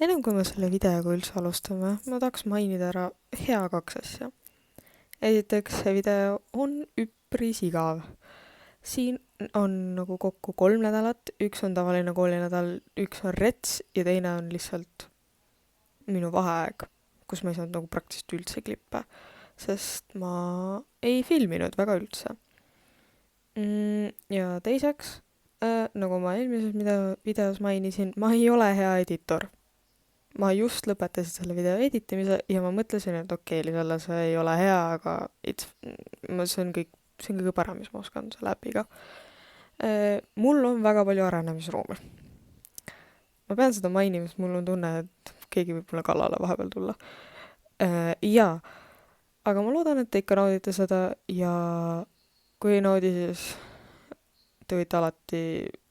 Ennem kui me selle videoga üldse alustame, ma tahaks mainida ära hea 2 asja. Esiteks, see video on üpris igav. Siin on nagu kokku 3 nädalat, üks on tavaline koolinädal, üks on rets ja teine on lihtsalt minu vaheaeg, kus ma ei saanud nagu praktiliselt üldse klippe, sest ma ei filminud väga üldse. Ja teiseks, nagu ma eelmises videos mainisin, ma ei ole hea editor. Ma just lõpetasin selle video editimise ja ma mõtlesin, et okei, Lisella, see ei ole hea, aga see on kõige parem, mis ma oskan selle äpiga. Mul on väga palju arenemisruumi. Ma pean seda mainima, sest mul on tunne, et keegi võib mulle kallale vahepeal tulla. Jaa, aga ma loodan, et te ikka naudite seda ja kui ei naudi, siis te võite alati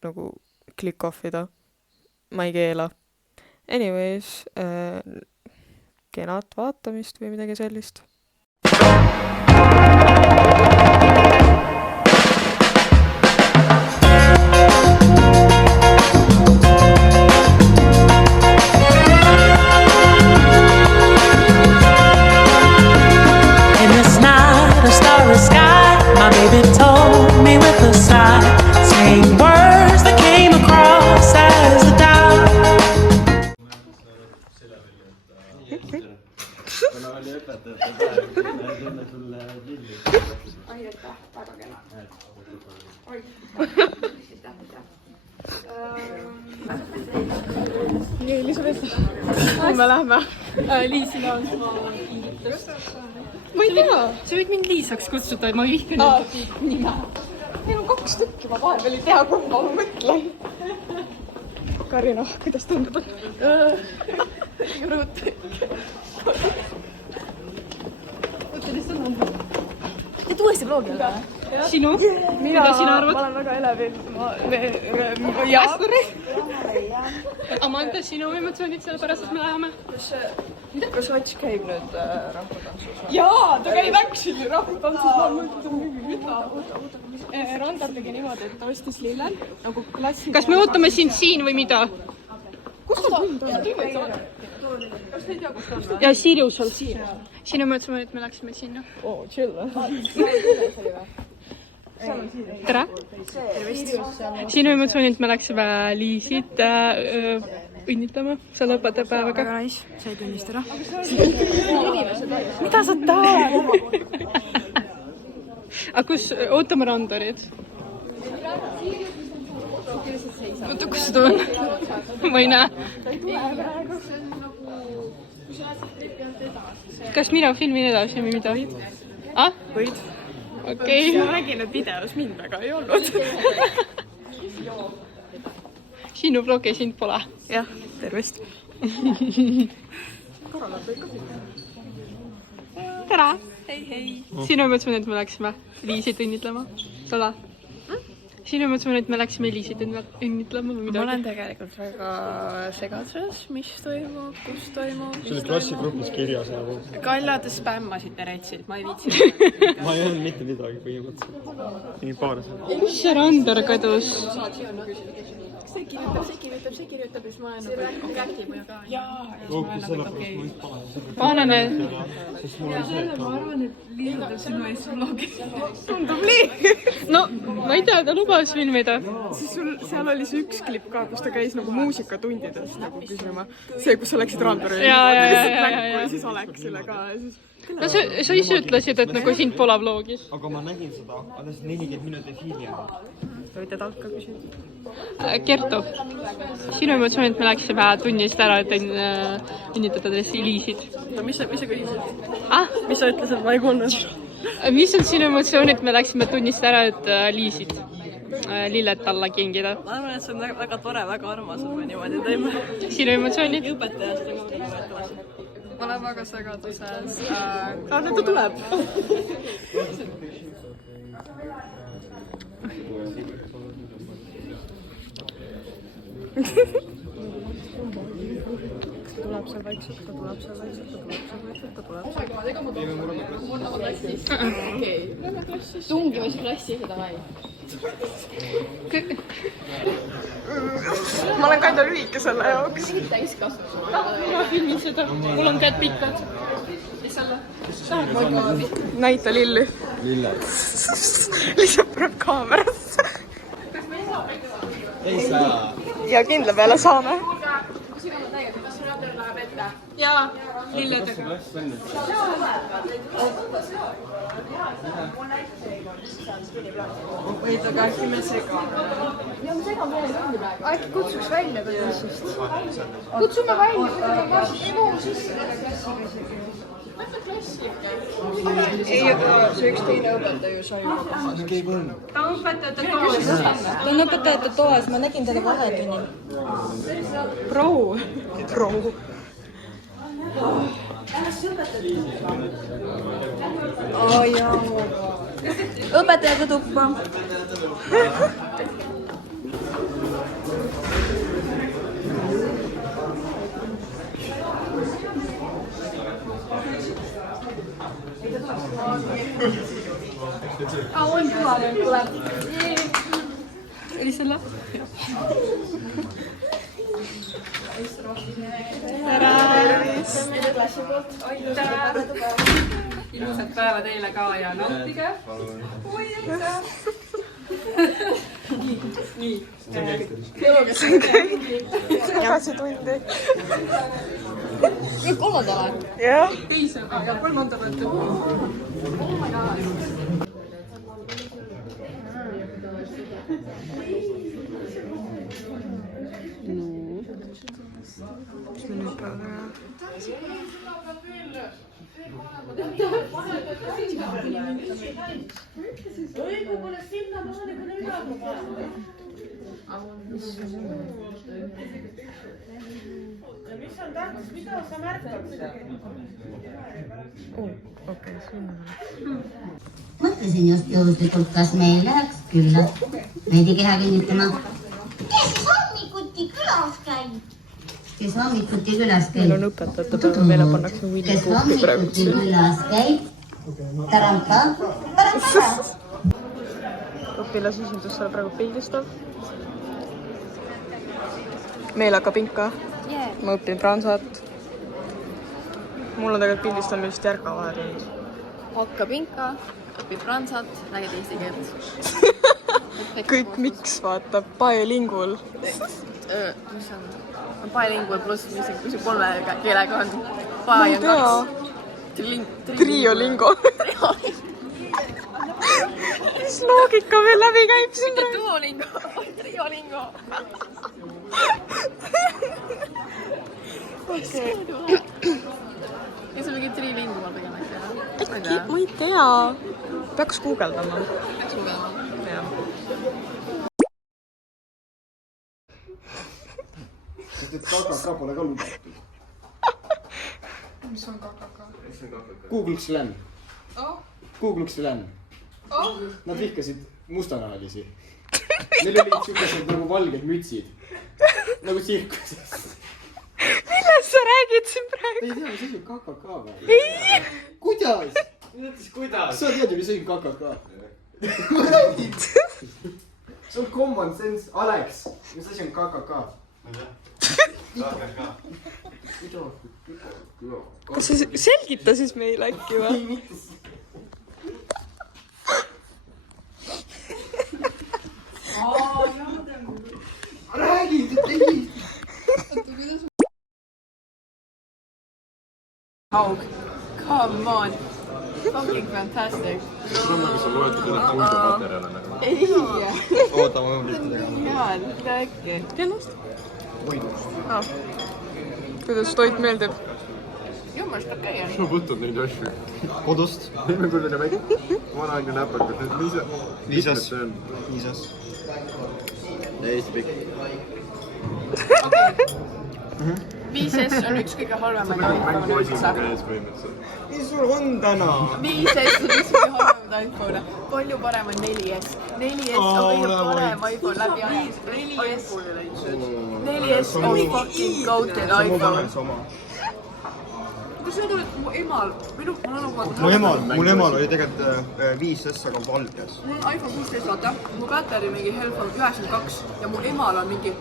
nagu click offida. Ma ei keela. Anyways, kenat vaatamist või midagi sellist. In this night of starry sky, my baby told me with a sigh, saying words that came across as a doubt. Kuna oli õpetajate päev, näed enne sulle pilli. Aitäh, väga kena. Nii, Elisabeth, kuhu me lähme? Liisile on sama kingitus. Ma ei tea. Sa võid mind Liisaks kutsuda, ma vihkan nime. Meil on 2 tükki, ma vahepeal ei tea, kumma ma mõtlen. Karina, kuidas tundub? Rõõt. Teed uuesti vlogi alla? Sinu? Mida sina arvad? Ma olen väga elevil. Amanda, sinu emotsioonid selle pärast, et me läheme? Kas Ats käib nüüd rahvatantsus? Jaa, ta käib actually rahvatantsus. Ma mõtlen mida. Randar tegi niimoodi, et ta ostis lille. Kas me ootame sind siin või mida? Kus ta tund on? Ja Sirius on. Sinu mõtlesime, et me läksime sinna. Oo, chill. Tere! Sinu mõtlesime, et me läksime Liisit õnnitlema selle õpetajapäevaga. Väga nice, sai tunnistada. Mida sa tahad? Aga kus ootame Randorit? Oota, kus ta on? Ma ei näe. Kas mina filmin edasi või mida? Ah? Võid. Okei. Ma nägin, et videos mind väga ei olnud. Sinu vlogi sind pole. Jah, tervist. Tere! Hei! Sinu mõtlesime, et me läksime Liisit õnnitlema. Tala. Sinu mõtlesime, et me läksime Liisit õnnitlema või Ma midagi. olen tegelikult väga segaduses, mis toimub, kus toimub. See oli klassigrupis kirjas nagu. Kallad spämmasid retsid, ma ei viitsi. Ma ei olnud mitte midagi põhimõtteliselt. Mingi paar sõna. Kus see Randor kadus? See kirjutab, siis ma olen nagu räägib ju ka. Jaa, Lookus sellepärast ma just panen. Paneme. Sest mul oli see, et arvan, et liigutab sinu ees vlogi. Tundub nii. No, ma ei tea, ta lubas filmida. Seal oli see üks klipp ka, kus ta käis nagu muusikatundides nagu küsima. See, kus sa läksid Randori Ja. ja siis Aleksile ka. No sa ise ütlesid, et nagu sind pole vlogis. aga ma nägin seda alles 40 minutit hiljem. Võite talt ka küsida. Kertu, sinu emotsioonid me läksime tunnist ära, et õnnitada Liisit. No mis sa küsisid? Ah? Mis sa ütlesid, ma ei kuulnud? Mis on sinu emotsioonid, me läksime tunnist ära, et Liisit lillet alla kingida? Ma arvan, et see on väga tore, väga armas, et me niimoodi teeme. Sinu emotsioonid? Õpetajast ja muidugi võetakse. Ma olen väga segaduses. Aga ta tuleb. tuleb seal vaikselt, ta tuleb seal vaikselt, ta tuleb seal vaikselt, ta tuleb seal. tungimas klassi seda vai. Ma olen ka enda lühike selle jaoks. mingid täiskasvanud. ma filmin seda, mul on käed pikad. Näita lilli. Lilled. Lihtsalt paneb kaamerasse. Ei saa. Ja kindla peale saame. jaa, lilledega. Võid aga äkki me segame. äkki kutsuks välja ka klassist? kutsume välja, ei muu sisse Ei, aga see üks teine õpetaja ju sai juba kohas. ta on õpetajate toas. ta on õpetajate toas, ma nägin teda vahetunnil. Proov. õpetajate tuppa. on kõva nüüd tuleb. oli selle? ilusat päeva teile ka ja nautige. Tagasi tundi. nüüd kolmandale. Jah. teise, aga kolmanda võtta. Mis me nüüd peame teha? mõtlesin just juhuslikult, kas me ei läheks külla veidi keha kinnitama. kes hommikuti külas käib? kes hommikuti külas käib? Meil on õpetajate päeva, meile pannakse Winnie kes Poohi praegu hommikuti siin. külas käib? Tarampa, tarampa. Õpilasesindus seal praegu pildistab. Meil hakkab inka. Ma õpin pransat. Mul on tegelikult pildistamist järka vahe teinud. hakkab inka, õpib pransat, räägid eesti keelt. Kõik miks vaatab, bilingual. mis on bilingual pluss, mis see kolme keelega on? Ma ei tea. Triolingo. Mis loogika meil läbi käib siin praegu? Duolingo, triolingo. ja see on mingi trilingu ma tegema äkki, jah? Ma ei tea. Peaks guugeldama. Jah. sest et KKK pole ka lubatud. Mis on KKK? Google Slam. Google Slam. Nad vihkasid mustanahalisi. Neil olid siukesed nagu valged mütsid. Nagu tsirkuses. Millest sa räägid siin praegu? Ei tea, mis asi on KKK või? Ei! Kuidas? Kuidas? Sa tead ju, mis asi on KKK? Ma räägin. See on common sense. Alex, mis asi on KKK? Kas sa selgita siis meile äkki või? Räägid, et ei. Haug, come on. Fucking fantastic. Mis on loetud üle puidumaterjale nagu. ei, Oota, ma pean mitte tegema. Jaan, rääkige. Kennast? Kuidas toit meeldib? Jummast okei on. Ma võtnud neid asju. Kodust. Võime küll neile väike. Vanaaegne näpakas. Niisas. Niisas. Ja Eesti pikk. 5S on üks kõige halvemaid iPhone'e Mänguasi üldse. käes põhimõtteliselt. Mis sul on täna? 5S on üks kõige halvemaid iPhone'e. Palju parem on 4S. 4S on kõige parem iPhone läbi aja. 4S on fucking goated iPhone. kas sa oled mu emal? Minu, ma olen nagu... Mul emal oli tegelikult 5S, aga valges. Mul on iPhone 16, vaata. Mu bateri mingi Hellphone 92 ja mu emal on mingi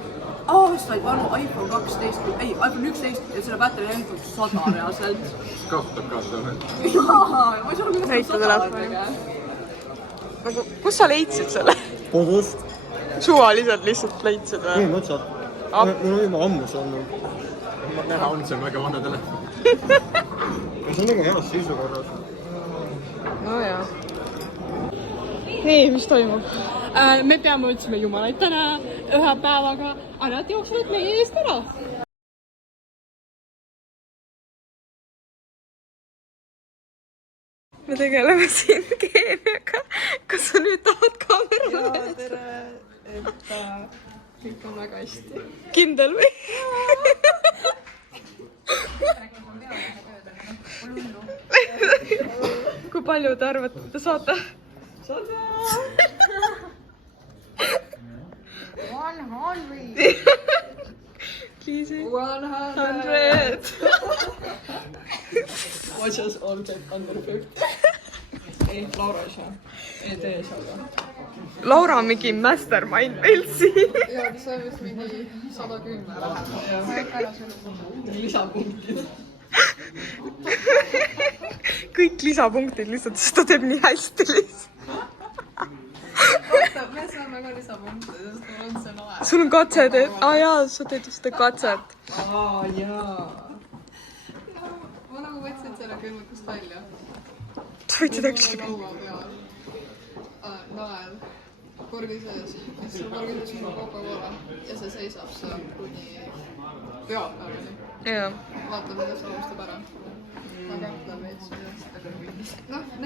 aastaid vanu iPhone 12, ei, iPhone 11 ja selle bateri Hellphone 100 reaalselt. Kasutab ka seda. Jaa, ma ei saa kuidas Näita 100 telefoni. on. nagu, kus sa leidsid selle? Kodust. Suvaliselt lihtsalt leidsid või? Põhimõtteliselt. Mul on juba ammu see olnud. Näha on see väga vana telefon. See on väga heas seisukorras. No jaa. Nii, mis toimub? Me peame otsima jumalaid täna ühe päevaga, aga nad jooksevad meie eest ära. Me tegeleme siin keemiaga. Kas sa nüüd tahad kaamera? Jaa, tere. Kõik on väga hästi. Kindel või? Kui palju te arvate, te saate? 100. Easy. 100. Watch us all get under 50. Ei, Laura ei saa. Ei tee seda. Laura on mingi mastermind meil siin. Jaa, ta sai vist mingi 110 läheb. Lisapunktid. Kõik lisapunktid lihtsalt, sest ta teeb nii hästi lihtsalt. Vaata, me saame ka lisapunkte, sest mul on see lae. Sul on katse, jaa, sa teed seda katset. Jaa. Ma nagu võtsin selle külmikust välja. Sa võtsid actually. Laua peal. Nael. Korgi sees. Ja siis korgi sees on Coca-Cola. Ja see seisab seal kuni pühapäevani. Jaa. Vaata, mida see alustab ära. Ma kätlen veits sellest. Noh, 4%.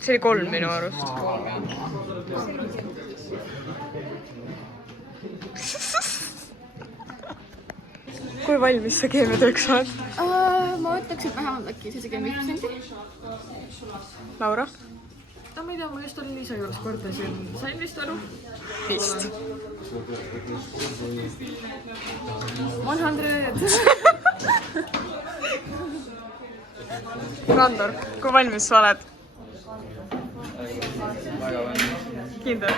See oli 3 minu arust. Kui valmis sa keemiatööks oled? Ma ütleks, et vähemalt äkki 75%. Laura? No ma ei tea, ma just olin Liisa juures kordasin. Sain vist aru? Vist. 100. Randor, kui valmis sa oled? Kindel?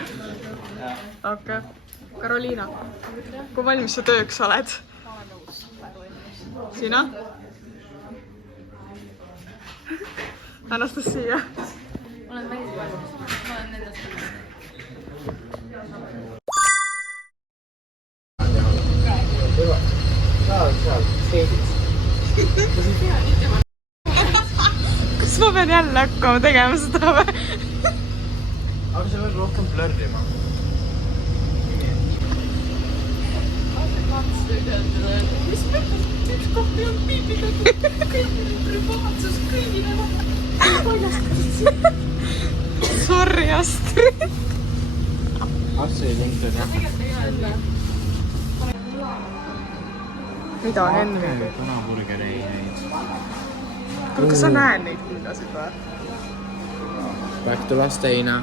Okei. Karoliina, kui valmis sa tööks oled? Sina? Anastasia? Ma olen päris valmis. Ma olen nendest. Kas ma pean jälle hakkama tegema seda või? Aga see peab rohkem blurrima. Mis mõttes? Üks kohti on piibiga. Kõigile vaatsus kõigile. Sorry, Astrid. Astrid punkt on jah. Mida on enne? Kanaburgereid. Kuule, kas sa näed neid hindasid või? Back to Lasteina.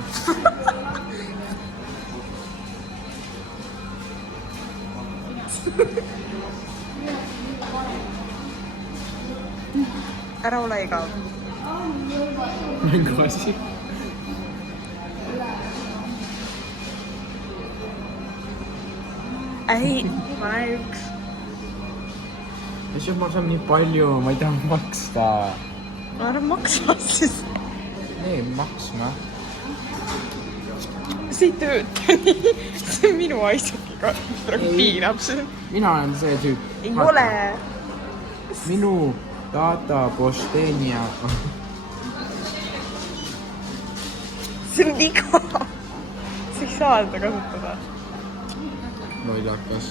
Ära ole igav. Mingi asi. Ei, pane üks. Mis maksab nii palju, ma ei taha maksta. Ma arvan, maksma siis. Ei, maksma. See ei tööta nii. See on minu aisakiga. Praegu piinab see. Mina olen see tüüp. Ei ole. Minu tata Postenia. See on viga. Sa ei saa seda kasutada. Lollakas.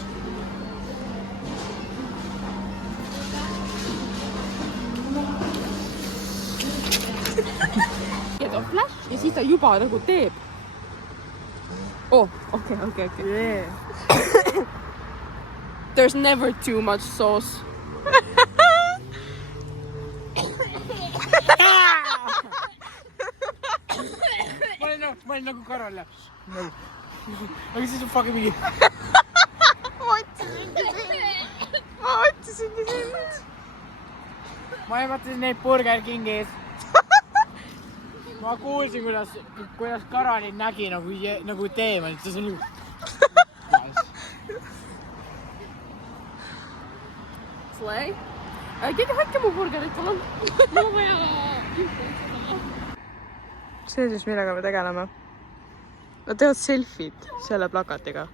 Ja siis ta juba nagu teeb. Oh, okei. Yeah. There's never too much sauce. Ma olin nagu Karol ja. Aga siis on fucking mingi. Ma otsisingi sind. ma ehmatasin neid Burger Kingis. Ma kuulsin, kuidas Karanit nägi nagu teemanit. See on Slay. Keegi hakka mu burgerit, palun. Mul on vaja see siis, millega me tegeleme. Nad teevad selfid selle plakatiga.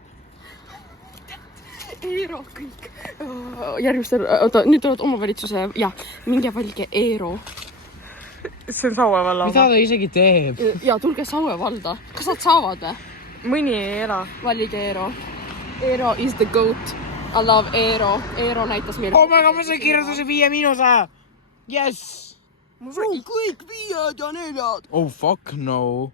Eero kõik. Järgmistel, oota, nüüd tulevad omavalitsuse ja minge valige Eero. See on Saue valla mida ta isegi teeb? Ja tulge Saue valda. Kas nad saavad või? Mõni ei ela. Valige Eero. Eero is the goat. I love Eero. Eero näitas meile. Oh my god, ma sain kirjutuse 5 miinuse. Yes! Kõik 5 ja 4. Oh fuck no.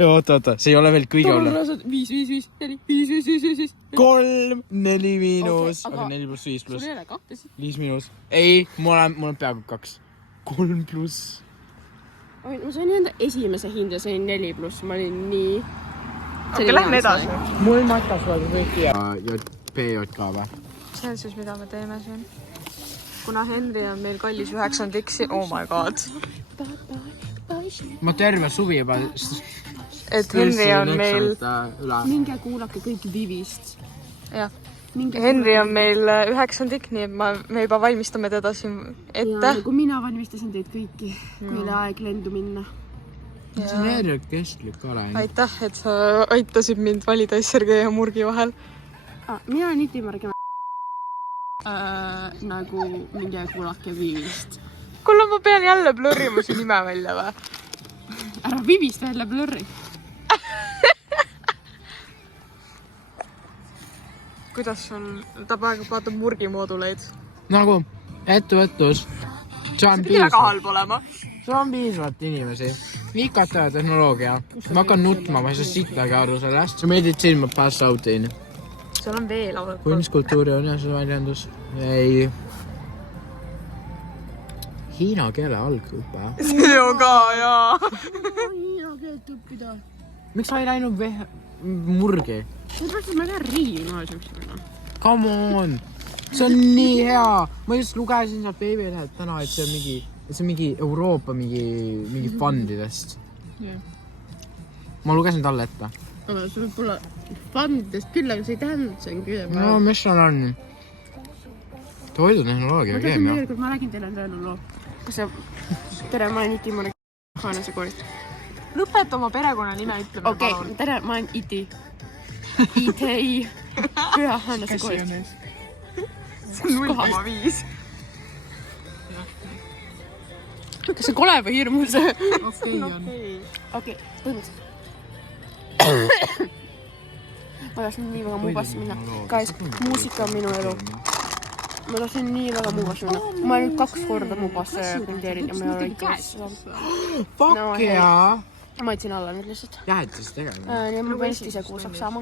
Oota, see ei ole veel kõige olla. 5, 5, 4, 5, 5, 5, 5, 5. 3, 4 miinus. Okay, aga 4 pluss 5 pluss. Sul ei ole 2. 5 miinus. Ei, mul on peaaegu 2. 3 pluss. Ma sain enda esimese hinde, sain 4 pluss. Ma olin nii... Okei, lähme edasi. Mul matas veel kõik ja PJK või? See on siis, mida me teeme siin. Kuna Henri on meil kallis 9 tiksi, oh my god. Ma terve suvi juba... Et Henri on meil... Minge kuulake kõik Vivist. Jah. Henri on meil 9 tikk, nii et me juba valmistame teda siin ette. Kui mina valmistasin teid kõiki, kui oli aeg lendu minna. See on järjelt kestlik ole. Aitäh, et sa aitasid mind valida SRG ja Murgi vahel. Mina olen Itimargi nagu minge kuulake Vivist. Kuule, ma pean jälle blurrima su nime välja või? Ära Vivist välja blurri. Kuidas sul, ta praegu vaatab Murgi mooduleid? Nagu ettevõtlus. See pidi väga halb olema. See on piisavalt inimesi. IKT tehnoloogia. Ma hakkan nutma, ma ei saa sittagi aru sellest. See meditsiin ma pass out'in. Seal on veel audud. Kunstkultuuri on jah see väljendus. Ei. Hiina keele algõpe. See on ka, jaa. Hiina keelt õppida. Miks sa ei läinud Murgi? See praegu ma tean riigimaalsumsina. Come on! See on nii hea! Ma just lugesin sealt veebilehelt täna, et see on mingi Euroopa mingi fondidest. Ma lugesin talle ette. Aga see võib olla fondidest küll, aga see ei tähenda, et see on küll. No, mis seal on? Toidutehnoloogia, keemia. Ma räägin teile endale loo. Kas see... Tere, ma olen Iti, ma olen Haanese koolist. Lõpeta oma perekonna nime ütleme. Okei, tere, ma olen Iti. ITI. Püha Haanese koolist. See on 0,5. Kas see kole või hirmus? Okei on. Okei, põhimõtteliselt. Ma tahtsin nii väga mugasse minna. Guys, muusika on minu elu. Ma tahtsin nii väga mugasse minna. Ma olen 2 korda mugasse konteerin ja ma ei ole ikka. Fuck jaa! Ma jätsin alla nüüd lihtsalt. Jäätis tegema. Ja ma pean ise kuulsaks saama.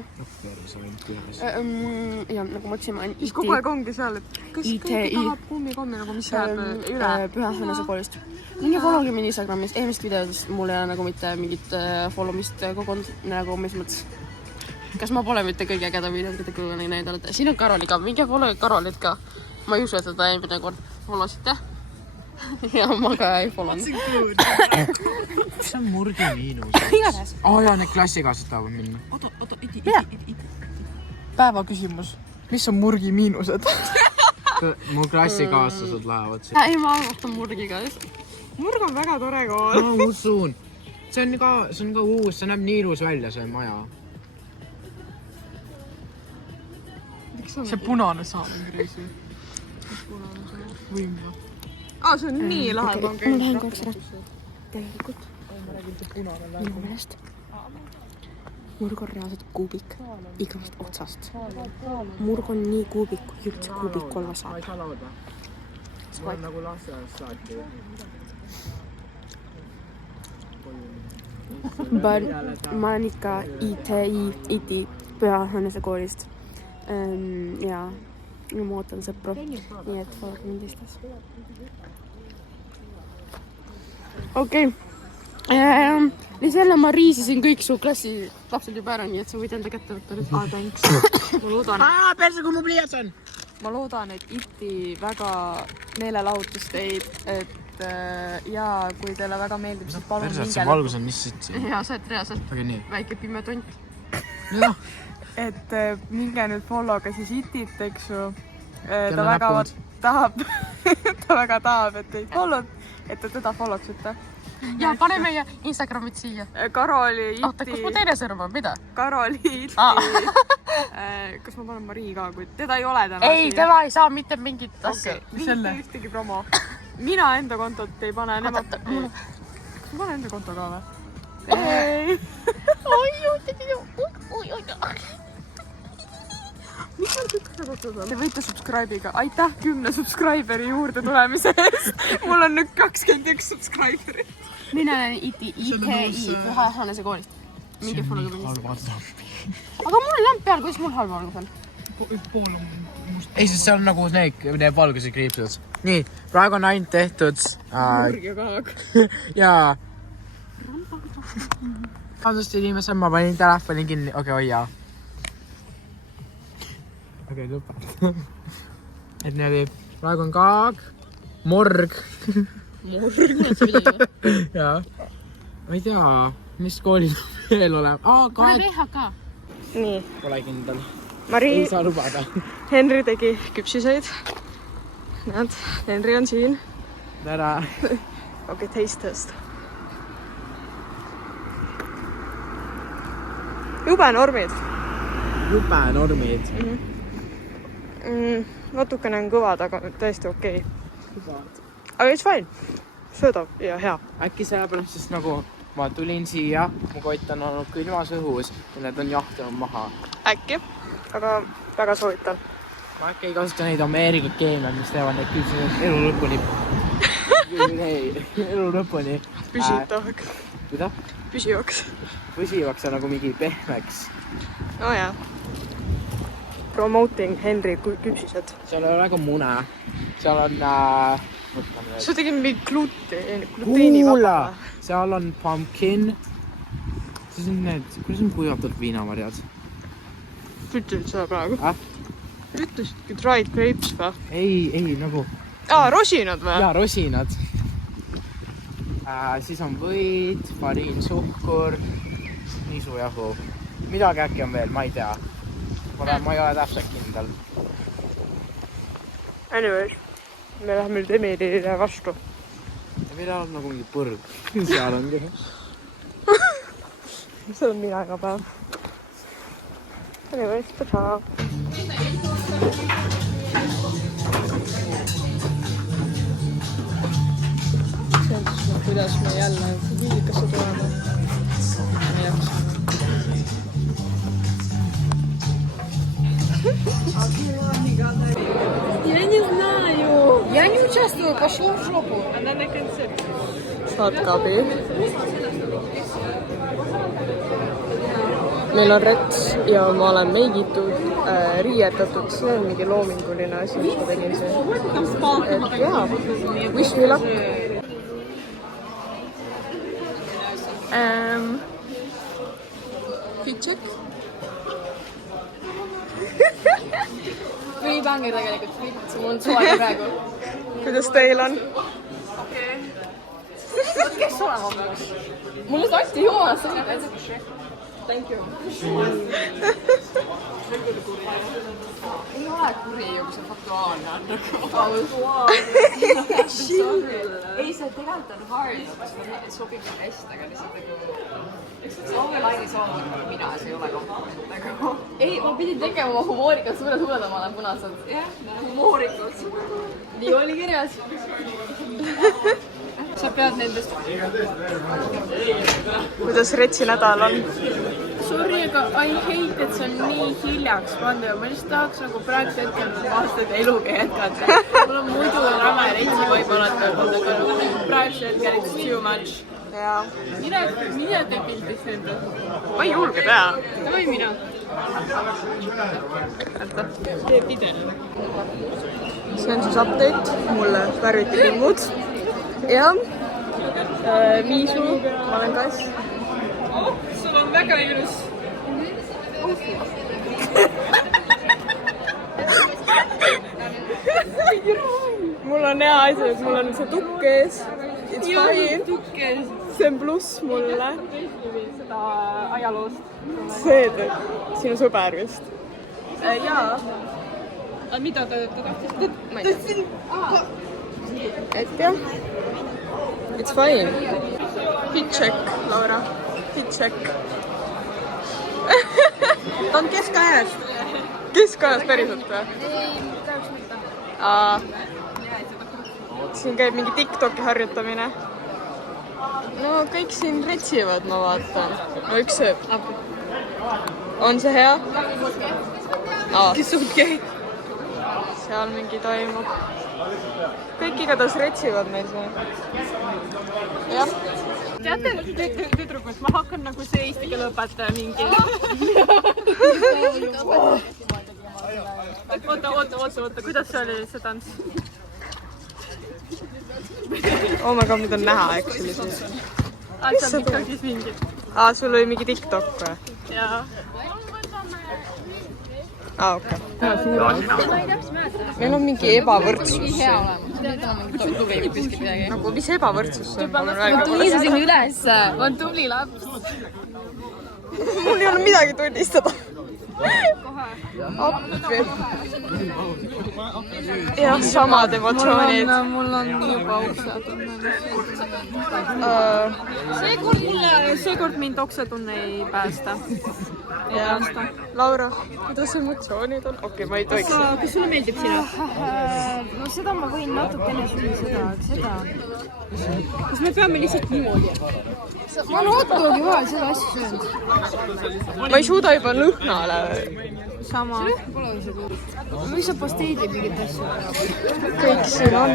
Ja nagu ma ütlesin, ma olen Mis kogu aeg ongi seal, et kas keegi tahab kummi, nagu mis jääb üle? Püha Haanese koolist. Mingi followge mind Instagramis. Eelmist videodest mul ei ole nagu mitte mingit followmist kogunud, nagu mis mõttes. Kas ma pole mitte kõige ägeda videod, mida kõige näinud olete? Siin on Karoli ka. Mingi followge Karolit ka. Ma ei usu, et teda eelmine kord followsite. Ja ma ka ei follownud. Mis on Murgi miinus? Igatahes. Jaa, need klassikaasad tahavad minna. Oota, iti. Päeva küsimus. Mis on Murgi miinused? Mu klassikaaslased lähevad siin. Ei, ma arvustan Murgiga. Murg on väga tore kool. Ma usun. See on ka uus, see näeb nii ilus välja, see maja. See punane saab on kreisi. Võimu. See on nii lahe. Ma lähen korraks ära. Tegelikult. Minu meelest. Murg on reaalselt kuubik igast otsast. Murg on nii kuubik, kui üldse kuubik olla saab. Mul on nagu lasteaiast saati. Ma olen ikka ITI Püha Haanese koolist. Ja ma ootan sõpru. Nii et follow mind Instas. Okei. Liselle ma riisisin kõik su klassi lapsed juba ära, nii et sa võid enda kätte võtta nüüd. Thanks. Ma loodan. Perse, kui mu pliiats on! ma loodan, et Iti väga meelelahutust teeb, et ja kui teile väga meeldib, siis palun see valgus on mis siit siin. ja sa oled reaalselt Aga nii. väike pime tont. No. Et minge nüüd follow'ga siis Itit, eks ju. Kelle Ta väga näpud? tahab, ta väga tahab, et teid follow'd, et te teda follow'ksite. ja pane meie Instagramid siia. Karoli, oota, kus mu teine sõnum on, mida? Karoli, Iti. Kas ma panen Marii ka, kui teda ei ole täna ei, tema ei saa mitte mingit asja. Mitte ühtegi promo. Mina enda kontot ei pane, nemad... Kas ma panen enda konto ka või? Ei. Te võite subscribe'iga. Aitäh 10 subscriberi juurde tulemise eest. Mul on nüüd 21 subscriberi. Mina olen ITI, Hanese koolist. Mingi follow'ga mingi. Aga mul on lamp peal, kuidas mul halb valgus on? Ei, sest see on nagu need valguse kriipsud. Nii, praegu on ainult tehtud. Murgi kaag. Jaa. Vabandust inimesed, ma panin telefoni kinni. Okei, hoia. Okei, lõpeta. Et niimoodi, praegu on kaag, morg. Jaa. Ma ei tea, mis koolid veel olema. Pane VHK. Nii. Pole kindel. Marii, Ei saa lubada. Henri tegi küpsiseid. Näed, Henri on siin. Tere. Okei, taste test. Jube normid. Jupe normid. Natukene on kõvad, aga täiesti okei. Aga it's fine. Söödav ja hea. Äkki sellepärast, sest nagu ma tulin siia, mu kott on olnud külmas õhus ja need on jahtunud maha. Äkki, aga väga soovitan. Ma äkki ei kasuta neid Ameerika keemiad, mis teevad neid küpsiseid elu lõpuni. Elu lõpuni. Püsitavaks. Mida? Püsivaks. Püsivaks ja nagu mingi pehmeks. No jaa. Promoting Henri küpsised. Seal ei ole ka mune. Seal on... sa tegid mingi gluteeni vaba. Seal on pumpkin. Siis on need... Kuidas on kuivatud viinamarjad? Ütlesid seda praegu? Ütlesidki dried grapes või? Ei, nagu... Rosinad või? Jaa, rosinad. Siis on võid, fariin, suhkur, nisujahu. Midagi äkki on veel, ma ei tea. Ma ei ole täpselt kindel. Anyways, me läheme nüüd Emilile vastu. Ja meil on nagu mingi põrg. Seal ongi. See on mina iga päev. Anyways, ta-taa. See on siis kuidas me jälle viidikasse tuleme. Я не знаю. Я не участвую, пошло в жопу. Она на концерте. Saatkaabi. Meil on rets ja ma olen meigitud, riietatud. See on mingi loominguline asi, mis ma tegin siin. Et jaa, wish me luck. Fit check. Ülibänger tegelikult fit, mul on suvaline praegu. Kuidas teil on? Kes olema peaks? Mulle see Ati Joonas on Thank you. Ei ole kuri ju, kui see faktuaalne on. Ei, see tegelikult on hard, see sobib hästi, aga lihtsalt nagu... Soome lainis on mina, see ei ole nagu... Ei, ma pidin tegema oma humoorikat, suured huuled ma olen punased. Jah, humoorikud. Nii oli kirjas. Sa pead nendest... Kuidas retsi nädal on? Sorry, aga I hate, et see on nii hiljaks pandud. Ma lihtsalt tahaks nagu praeguse hetkel aastaid eluga jätkata. Mul on muidu rama ja retsi võib alati olnud, aga praeguse hetkel it's too much. Jaa. Mine tee pildiks nende. Ma ei julge teha. Või mina. Tee pidel. See on siis update. Mulle värviti külmud. Ja Miisu, ma olen kass. Sul on väga ilus. on hea asi, et mul on see tukk ees. It's fine. See on pluss mulle. seda ajaloost. See sinu sõber vist. Jaa. Mida ta tahtis? Ma ei tea. Et jah. It's fine. Hit check, Laura. Hit check. Ta on keskajas. Keskajas päriselt või? Ei, kahjuks mitte. Siin käib mingi TikToki harjutamine. No kõik siin retsivad, ma vaatan. No üks sööb. On see hea? Kes sul käib? Seal mingi toimub. Kõik igatahes retsivad meil siin. Jah. Teate, tüdrukud, ma hakkan nagu see eesti keele õpetaja mingi. Oota, kuidas see oli see tants? Oh my god, mida on näha, actually. See on TikTokis mingi. Sul oli mingi TikTok või? Jaa. Okei. Meil on mingi ebavõrdsus. Nagu, mis ebavõrdsus see on? Ma tunnistasin üles, ma olen tubli laps. Mul ei ole midagi tunnistada. Appi. Jah, samad emotsioonid. Mul on juba oksetunne. Seekord mind oksetunne ei päästa. Laura, kuidas emotsioonid on? Okei, ma ei tohiks. Kas sulle meeldib sinu? No seda ma võin natukene seda. Kas me peame lihtsalt niimoodi? Ma olen hotdogi vahel seda asja söönud. Ma ei suuda juba lõhnale. Sama. Mis sa pasteedib mingit asja? Kõik siin on.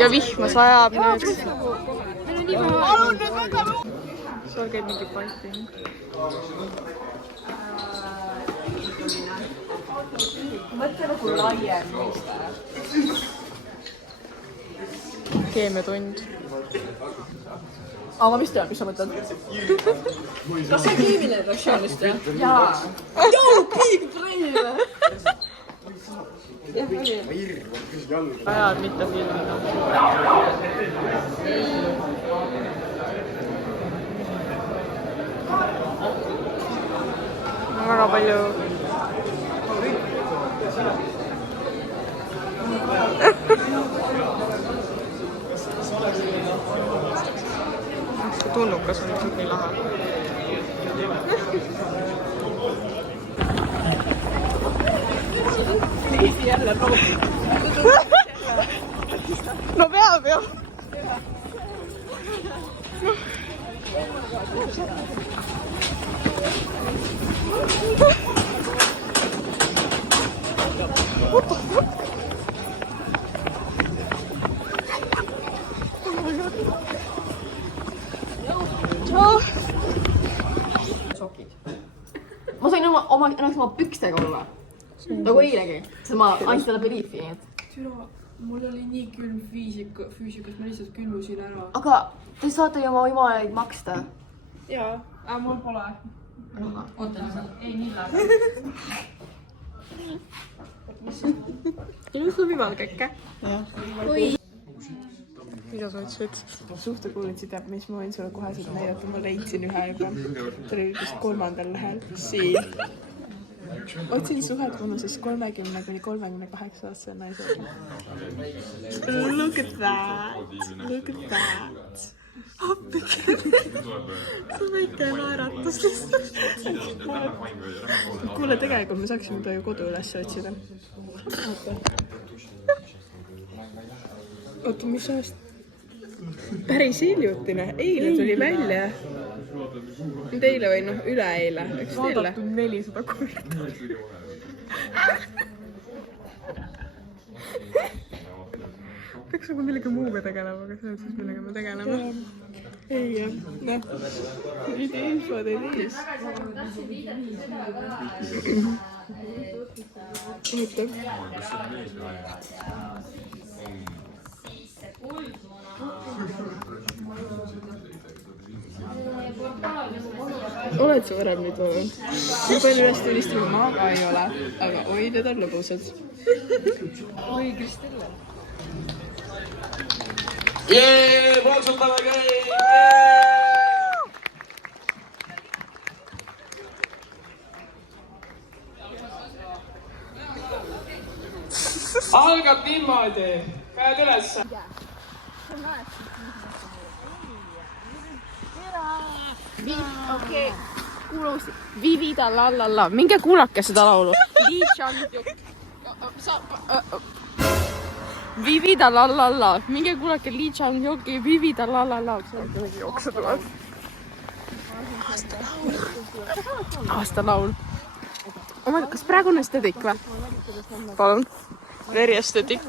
Ja vihma sajab nüüd. Seal käib mingi piping. Mõtle nagu laiem. Keemiatund. Ma vist tean, mis sa mõtled. Kas see on keemiline reaktsioonist, jah? Jaa. Joo, big brain! Ajad mitte filmida. Väga palju. Tulnukas on lihtsalt nii lahe. No peab jah. Ma sain oma pükstega olla. Nagu eilegi. Sest ma andsin talle briifi. Türa, mul oli nii külm füüsikas, ma lihtsalt külmusin ära. Aga te saate ju oma imaleid maksta. Jaa, aga mul pole. Oota, ei, nii läheb. Ilus on viimane käkke. jah. Mida sa ütlesid? Suhte kuulid teab, mis ma võin sulle koheselt näidata, ma leidsin ühe juba. Ta oli vist 3. lehel. Siin. Otsin suhet vanuses 30 kuni 38 aastase naisega. Look at that. Look at that. Appike. See on väike naeratus lihtsalt. Kuule, tegelikult me saaksime ta ju kodu üles otsida. Oota, mis ajast? Päris hiljutine. Eile tuli välja. Nüüd eile või noh, üleeile. Vaadatud 400 korda. Peaks nagu millegi muuga tegelema, aga see on siis millega me tegeleme. Ei jah, noh. It is what it is. Oota. oled sa varem neid vaadanud? ma pean üles tunnistama, ma ka ei ole, aga oi, need on lõbusad. oi, Kristelle. Plaksutame kõik! Algab niimoodi, käed ülesse. Okei, kuula uuesti. Vivida la la la, minge kuulake seda laulu. Lee Chang-hyuk. Vivida la la la, minge kuulake Lee Chang-hyuki Vivida la la la. Jooksu tuleb. Aastalaul. Kas praegu on esteetik või? Palun. Very esteetik.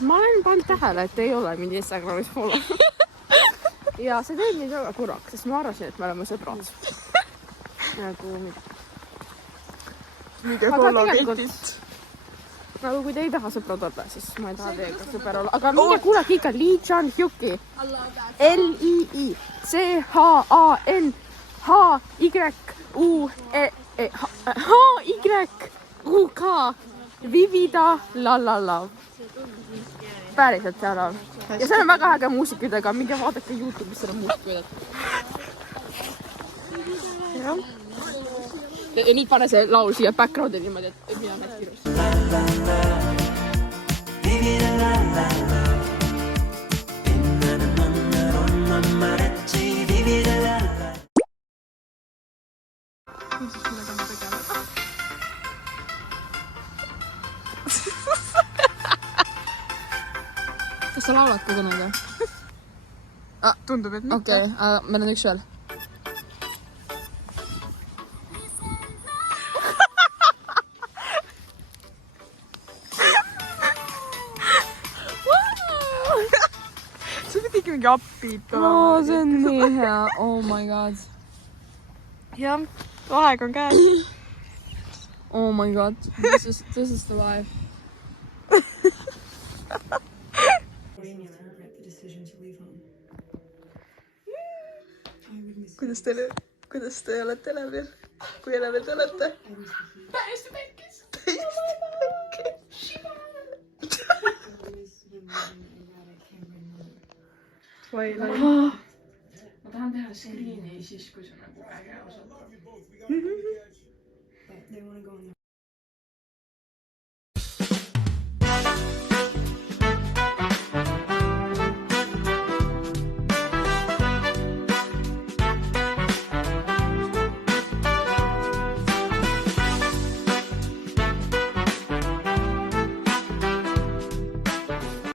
Ma olen pannud tähele, et ei ole mind Instagramis follow. Ja see teeb mind väga kurvaks, sest ma arvasin, et me oleme sõbrad. Nagu aga tegelikult, nagu kui te ei taha sõbrad olla, siis ma ei taha teiega sõber olla. Aga minge kuulake ikka Lee Chang-hyuki. L-I-I C-H-A-N-H-Y-U-K Vivida la la la. Päriselt seal on. Ja seal on väga äge muusikidega, minge vaadake YouTube'is selle muusikuid. Ja nii pane see laul siia background'i niimoodi, et mina näed kirjus. Kas sa laulad ka kunagi? Tundub, et mitte. Okei, meil on üks veel. See pidi ikka mingi upbeat olema. See on nii hea, oh my god. Jah, aeg on käes. Oh my god, this is the life. Kuidas te olete Elevil? Kui Elevil te olete? Täiesti pekkis. Ma tahan teha screen'i siis, kui see nagu äge osad.